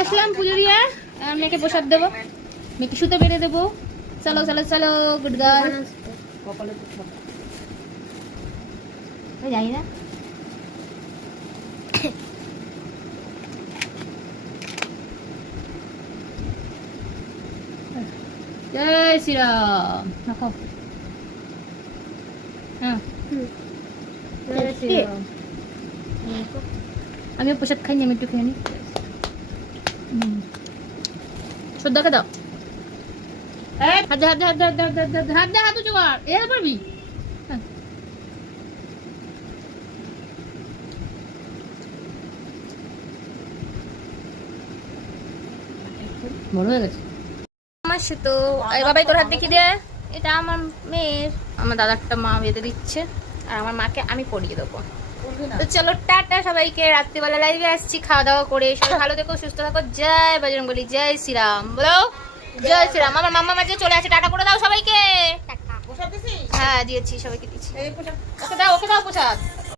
আসলাম পুজো দিয়ে, মেয়েকে প্রসাদ দেবো, মেয়েকে শুতে বেড়ে দেবো। চলো চলো চলো, গুড গার্ল। জানি না জয় শ্রীরাম। রাখো। হ্যাঁ জয় শ্রীরাম। আমিও প্রসাদ খাইনি, আমি একটু খেয়ে নি। শ্রদ্ধাকে দাও। হাত দে, হাত দে, হাত দে, হাত দে, হাত দে, হাত দে, হাত উঁচু কর। এ পারবি? হ্যাঁ। বড় হয়ে গেছে আমার সুতো। এই বাবাই তোর হাত দেখিয়ে দে। এটা আমার মেয়ের, আমার দাদারটা মা বেঁধে দিচ্ছে, আর আমার মাকে আমি পরিয়ে দেবো। তো চলো টাটা সবাইকে, রাত্রিবেলা লাইভে আসছি খাওয়া দাওয়া করে। সবাই ভালো থেকো, সুস্থ থাকো। জয় বজরংবলী, জয় শ্রীরাম। বলো জয় শ্রীরাম। আমার মাম্মা মাঝে চলে আসে, টাটা করে দাও সবাইকে। হ্যাঁ দিয়েছি, সবাইকে দিচ্ছি। ওকে দাও, ওকে দাও প্রসাদ।